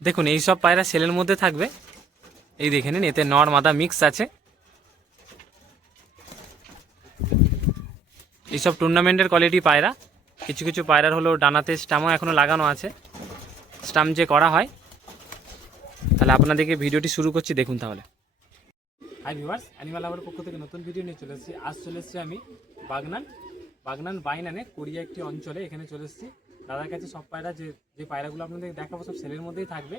দেখুন এই সব পায়রা সেলের মধ্যে থাকবে। এই দেখে নিন, এতে নর মাদা মিক্স আছে। এইসব টুর্নামেন্টের কোয়ালিটি পায়রা। কিছু কিছু পায়রার হলো ডানাতে স্টামও এখনও লাগানো আছে, স্টাম যে করা হয়। তাহলে আপনাদেরকে ভিডিওটি শুরু করছি, দেখুন তাহলে। হাই ভিউয়ার্স, অ্যানিমাল লাভারের পক্ষ থেকে নতুন ভিডিও নিয়ে চলে এসেছি। আজ চলে এসেছি আমি বাগনান বাইনানে, কোরিয়া একটি অঞ্চলে। এখানে চলে এসেছি দাদার কাছে। সব পায়রা যে পায়রাগুলো আপনাদের দেখাবো সব সেলের মধ্যেই থাকবে।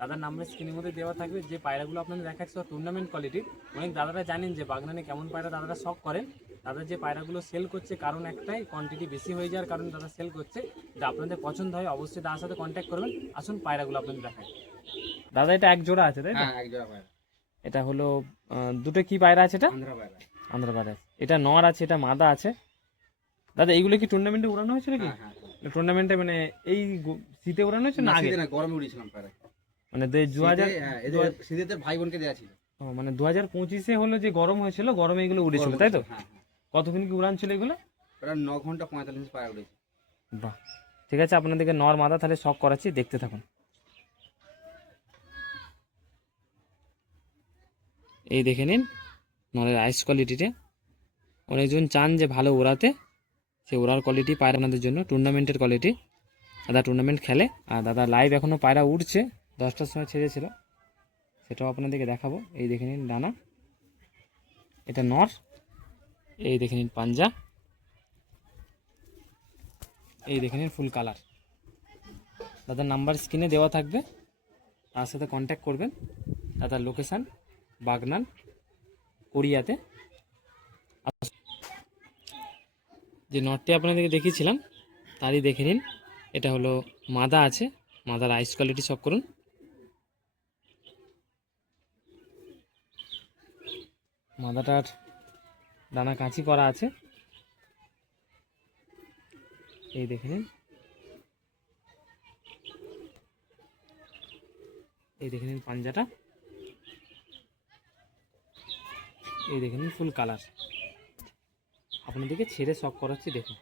দাদার নাম্বার স্ক্রিনের মধ্যে দেওয়া থাকবে। যে পায়রাগুলো আপনাদের দেখাচ্ছে সব টুর্নামেন্ট কোয়ালিটির। অনেক দাদারা জানেন যে বাগনানে কেমন পায়রা দাদারা শখ করেন। দাদা যে পায়রাগুলো সেল করছে কারণ একটাই, কোয়ান্টিটি বেশি হয়ে যাওয়ার কারণে দাদা সেল করছে। যদি আপনাদের পছন্দ হয় অবশ্যই দাদার সাথে কন্ট্যাক্ট করবেন। আসুন পায়রাগুলো আপনাদের দেখায়। দাদা এটা এক জোড়া আছে, তাই তো? হ্যাঁ, এক জোড়া পায়রা। এটা হলো দুটো কি পায়রা আছে? এটা আন্ধ্রা পায়রা। আন্ধ্রা পায়রা। এটা নর আছে, এটা মাদা আছে। দাদা এইগুলো কি টুর্নামেন্টে উড়ানো হয়েছিল কি? হ্যাঁ। টুর্নামেন্টে মানে এই শীতে উড়ানো হয়েছে না আগে? না, গরমে উড়িয়েছিলাম পায়রা। মানে 2000 শীতের ভাই বোনকে দেওয়া ছিল। মানে 2025-এ হলো যে গরম হয়েছিল, গরমে এগুলো উড়েছিল, তাই তো? হ্যাঁ। কতক্ষণ কি উড়ান ছিল এগুলো? ওরা 9 ঘন্টা 45 মিনিট পায়রা উড়েছে। বাহ, ঠিক আছে, আপনাদেরকে নর মাদা তাহলে শখ করাচ্ছি, দেখতে থাকুন। এই দেখে নিন নরের আইস কোয়ালিটিটা। অনেকজন চান যে ভালো ওড়াতে, সে ওড়ার কোয়ালিটি পায়রা আপনাদের জন্য, টুর্নামেন্টের কোয়ালিটি। দাদা টুর্নামেন্ট খেলে, আর দাদা লাইভ এখনও পায়রা উঠছে, 10টার সময় ছেড়েছিল, সেটাও আপনাদেরকে দেখাবো। এই দেখে নিন ডানা, এটা নর। এই দেখে নিন পাঞ্জা, এই দেখে নিন ফুল কালার। দাদার নাম্বার স্ক্রিনে দেওয়া থাকবে, তার সাথে কন্ট্যাক্ট করবেন। দাদার লোকেশান বাগনান, কোরিয়াতে। যে নটটি আপনাদেরকে দেখিয়েছিলাম তারই দেখে নিন। এটা হলো মাদা আছে, মাদার আইস কোয়ালিটি চেক করুন। মাদাটার ডানা কাঁচি করা আছে, এই দেখে নিন। এই দেখে নিন পাঞ্জাটা, এই দেখে নিন ফুল কালার। আপনাদেরকে ছেড়ে শখ করাচ্ছি, দেখুন।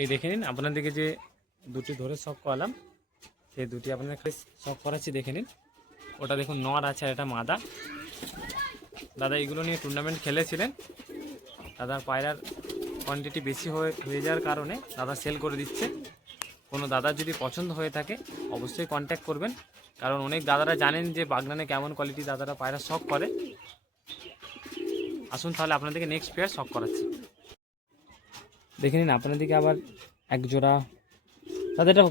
এই দেখে নিন, আপনাদেরকে যে দুটি ধরে শখ করালাম, সেই দুটি আপনাদের শখ করাচ্ছি, দেখে নিন। ওটা দেখুন নর আছে, আর এটা মাদা। দাদা এগুলো নিয়ে টুর্নামেন্ট খেলেছিলেন। দাদার পায়রার কোয়ান্টিটি বেশি হয়ে যাওয়ার কারণে দাদা সেল করে দিচ্ছে। কোনো দাদার যদি পছন্দ হয়ে থাকে অবশ্যই কন্ট্যাক্ট করবেন, কারণ অনেক দাদারা জানেন যে বাগনানে কেমন কোয়ালিটি দাদারা পায়রা শখ করে। আসুন তাহলে আপনাদেরকে নেক্সট পেয়ার শখ করাচ্ছি, দেখে নিন। আপনাদেরকে আবার এক জোড়া দাদা, এটা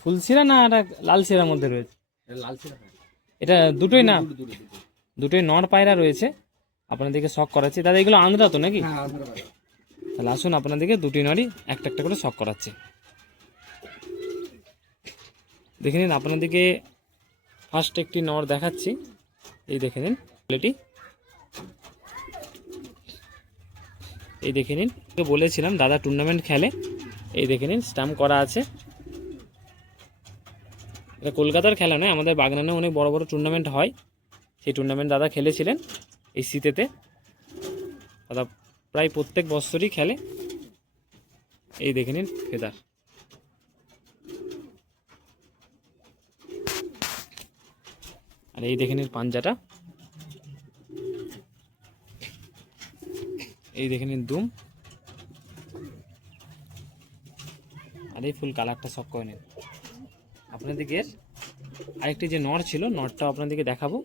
ফুল সিরা না এটা লাল সিরার মধ্যে রয়েছে? লাল ছিল। এটা দুটোই না, দুটোই নর পায়রা রয়েছে। আপনাদেরকে শখ করাচ্ছি দাদা। এগুলো আন্ধ্রা তো নাকি? হ্যাঁ, আন্ধ্রা পায়রা। তাহলে আসুন আপনাদেরকে দুটি নরই একটা একটা করে শখ করাচ্ছি, দেখে নিন। আপনাদেরকে ফার্স্ট একটি নর দেখাচ্ছি, এই দেখে নিন কোয়ালিটি। এই দেখে নিন, বলেছিলাম দাদা টুর্নামেন্ট খেলে। এই দেখে নিন স্টাম্প করা আছে। এটা কলকাতার খেলা নয়, আমাদের বাগনানে অনেক বড় বড় টুর্নামেন্ট হয়। সেই টুর্নামেন্ট দাদা খেলেছিলেন এই শীতেতে। দাদা প্রায় প্রত্যেক বছরই খেলে। এই দেখে নিন ফেদার, আর এই দেখে নিন পাঞ্জাটা, এই দেখে নিন দুম, আর এই ফুল কালারটা শখ করে নিন। আপনাদেরকে আরেকটি যে নর ছিল, নরটাও আপনাদেরকে দেখাবো।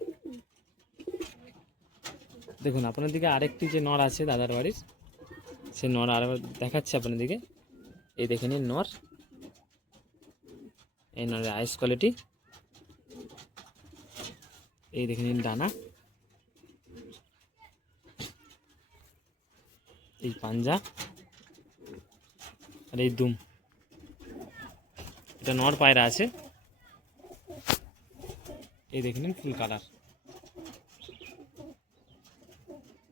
দেখুন আপনাদেরকে আরেকটি যে নর আছে দাদার বাড়ির, সে নর আর দেখাচ্ছে আপনাদেরকে। এই দেখে নিন নর, এই নরের আইস কোয়ালিটি। এই দেখে নিন ডানা, এই পাঞ্জা, আর এই দুম। এটা নর পায়রা আছে, এই দেখে নিন ফুল কালার।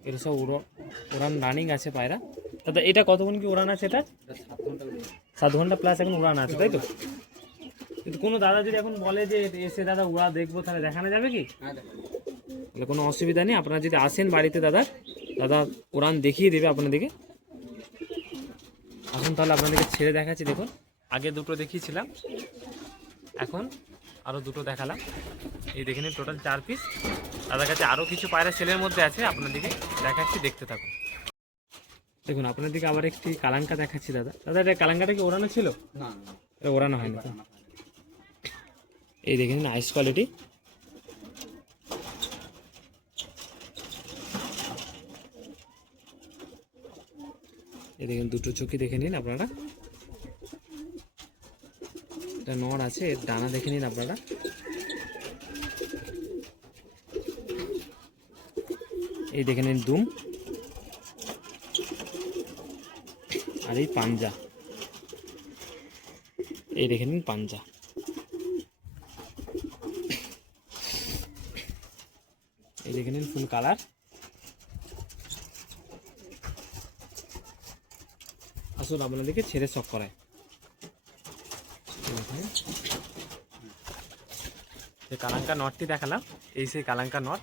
এর সব উড়ান রানিং আছে পায়রা। দাদা এটা কতক্ষণ কি উড়ান আছে? এটা 7 ঘন্টা প্লাস এখন উড়ান আছে, তাই তো? কিন্তু কোনো দাদা যদি এখন বলে যে এসে দাদা উড়া দেখবো, তাহলে দেখানো যাবে কি? তাহলে কোনো অসুবিধা নেই। আপনারা যদি আসেন বাড়িতে দাদা উড়ান দেখিয়ে দেবে আপনাদেরকে। আসুন তাহলে আপনাদেরকে ছেড়ে দেখাচ্ছি, দেখুন। আগে দুটো দেখিয়েছিলাম, এখন আরও দুটো দেখালাম। এই দেখে নিন টোটাল 4 পিস। দাদার কাছে আরও কিছু পায়রা সেলের মধ্যে আছে, আপনাদেরকে দেখাচ্ছি, দেখতে থাকুন। দেখুন আপনাদেরকে আবার একটি কালাঙ্কা দেখাচ্ছি দাদা। দাদা এটা কালাঙ্কাটা কি ওড়ানো ছিল? না না এটা ওড়ানো হয়নি তো? এই দেখে নিন আইস কোয়ালিটি। এই দেখেন দুটো চোখই দেখে নিন আপনারা। এটা নড় আছে, এর ডানা দেখে নিন আপনারা। এই দেখে নিন দুম, আর এই পাঞ্জা। এই দেখে নিন পাঞ্জা। এই দেখে নিন ফুল কালার। আসুন আপনাদেরকে ছেড়ে শক করায়। যে কালাঙ্কা নটটি দেখালাম, এই সেই কালাঙ্কা নট,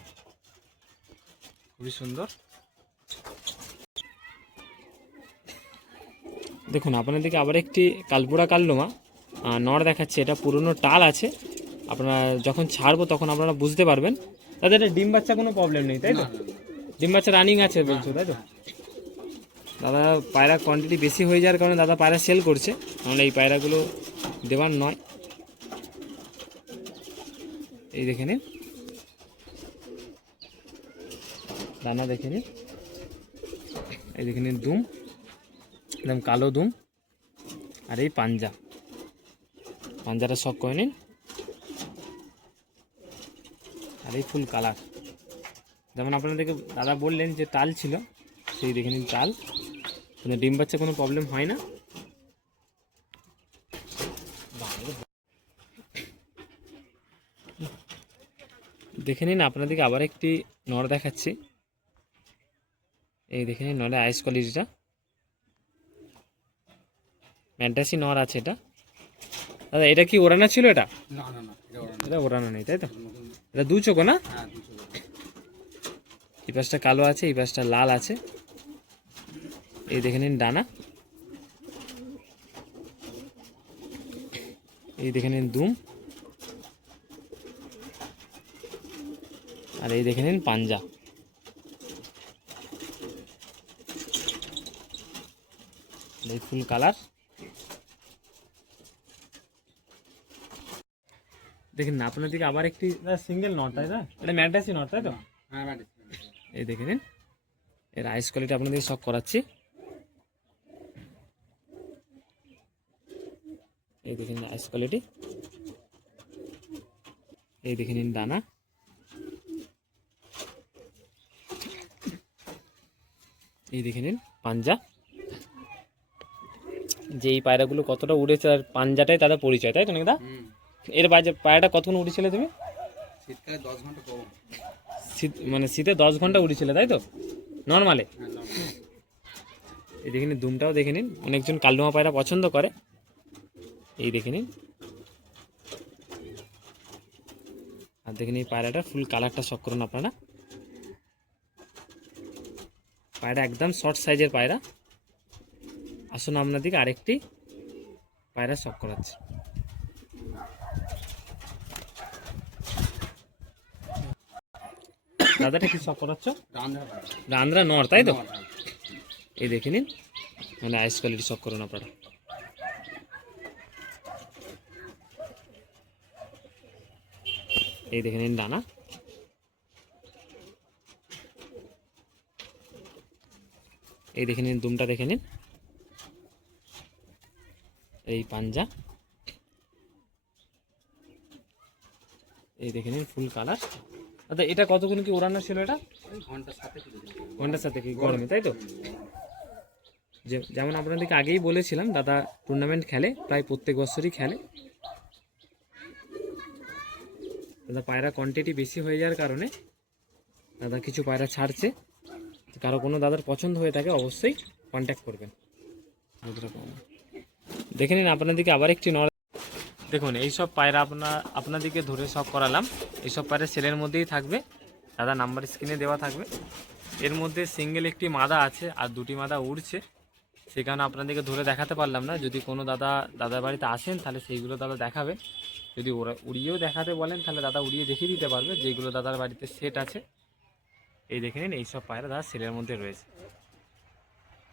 খুবই সুন্দর। দেখুন আপনাদেরকে আবার একটি কালপুরা কাললোমা নড় দেখাচ্ছে। এটা পুরনো টাল আছে, আপনারা যখন ছাড়বো তখন আপনারা বুঝতে পারবেন। তাদের এটা ডিম বাচ্চা কোনো প্রবলেম নেই, তাই তো? ডিম বাচ্চা রানিং আছে বলছো, তাই তো? দাদা পায়রা কোয়ান্টিটি বেশি হয়ে যাওয়ার কারণে দাদা পায়রা সেল করছে, নাহলে এই পায়রাগুলো দেওয়ার নয়। এই দেখে নিন দানা, দেখে নিন। এই দেখে নিন দুম, একদম কালো দুম, আর এই পাঞ্জা। পাঞ্জাটা শক করে নিন। আর এই ফুল কালার, যেমন আপনাদেরকে দাদা বললেন যে টাল ছিল, সেই দেখে নিন টাল। কিন্তু ডিম বাচ্চা কোনো প্রবলেম হয় না। দেখে নিন আপনাদেরকে আবার একটি নড় দেখাচ্ছি। এই দেখে নিন নড়ে আইস কোয়ালিটিটা, ম্যান্টাসি নড় আছে এটা। দাদা এটা কি ওড়ানো ছিল? এটা না না না এটা ওড়ানো নেই, তাই তো? এটা দু চোখো না? হ্যাঁ এই পাশটা কালো আছে, এই পাশটা লাল আছে। এই দেখে নিন ডানা। এই দেখে নিন দুম, আর এই দেখে নিন পাঞ্জা। এই ফুল কালার। দেখেন না আপনাদেরকে আবার একটি সিঙ্গেল নট, তাই না? এটা ম্যান্টাসি নট, তাই তো? হ্যাঁ এই দেখে নিন এর আইস কোয়ালিটি আপনাদের সব করাচ্ছি। এই দেখে নিন আইস কোয়ালিটি। এই দেখে নিন দানা। এই দেখে নিন পাঞ্জা। যে এই পায়রাগুলো কতটা উড়েছে আর পাঞ্জাটাই তাদের পরিচয়, তাই তো নাকি দা? এর বাজে পায়রাটা কতক্ষণ উড়েছিলে তুমি? শীতকালে 10 ঘন্টা কম। মানে শীতে 10 ঘন্টা উড়েছিলে, তাই তো? নর্মালে। এই দেখে নিন দুমটাও দেখে নিন, অনেকজন কালদমা পায়রা পছন্দ করে। এই দেখে নিন, আর দেখে নিন পায়রাটা ফুল কালারটা শক করুন আপনারা। পায়রা একদম শর্ট সাইজের পায়রা। আসুন আপনাদেরকে আরেকটি পায়রা শক করাচ্ছে। দাদাটা কি শক করাচ্ছ? আন্ধ্রা নর, তাই তো? এই দেখে নিন, মানে আইস কোয়ালিটি শক করুন আপনারা। এই দেখে নিন ডানা। এই দেখে নিন দুমটা দেখে নিন। এই পাঞ্জা। এই দেখে নিন ফুল কালার। আচ্ছা এটা কতক্ষণ কি উড়ানো ছিল? এটা ঘন্টার সাথে কি গরমে, তাই তো? যেমন আপনাদেরকে আগেই বলেছিলাম দাদা টুর্নামেন্ট খেলে, প্রায় প্রত্যেক বছরই খেলে। দাদা পায়রা কোয়ান্টিটি বেশি হয়ে যাওয়ার কারণে দাদা কিছু পায়রা ছাড়ছে। কারো কোনো দাদার পছন্দ হয়ে থাকে অবশ্যই কন্ট্যাক্ট করবেন। দেখে নিন আপনাদেরকে আবার একটি নর। দেখুন এইসব পায়রা আপনাদেরকে ধরে সব করালাম। এইসব পায়রা সেলের মধ্যেই থাকবে, দাদা নাম্বার স্ক্রিনে দেওয়া থাকবে। এর মধ্যে সিঙ্গেল একটি মাদা আছে আর দুটি মাদা উড়ছে, সে কারণে আপনাদেরকে ধরে দেখাতে পারলাম না। যদি কোনো দাদার বাড়িতে আসেন তাহলে সেইগুলো দাদা দেখাবে। যদি ওরা উড়িয়েও দেখাতে বলেন তাহলে দাদা উড়িয়ে দেখিয়ে দিতে পারবে, যেগুলো দাদার বাড়িতে সেট আছে। এই দেখে নিন, এইসব পায়রা দাদা সেলের মধ্যে রয়েছে।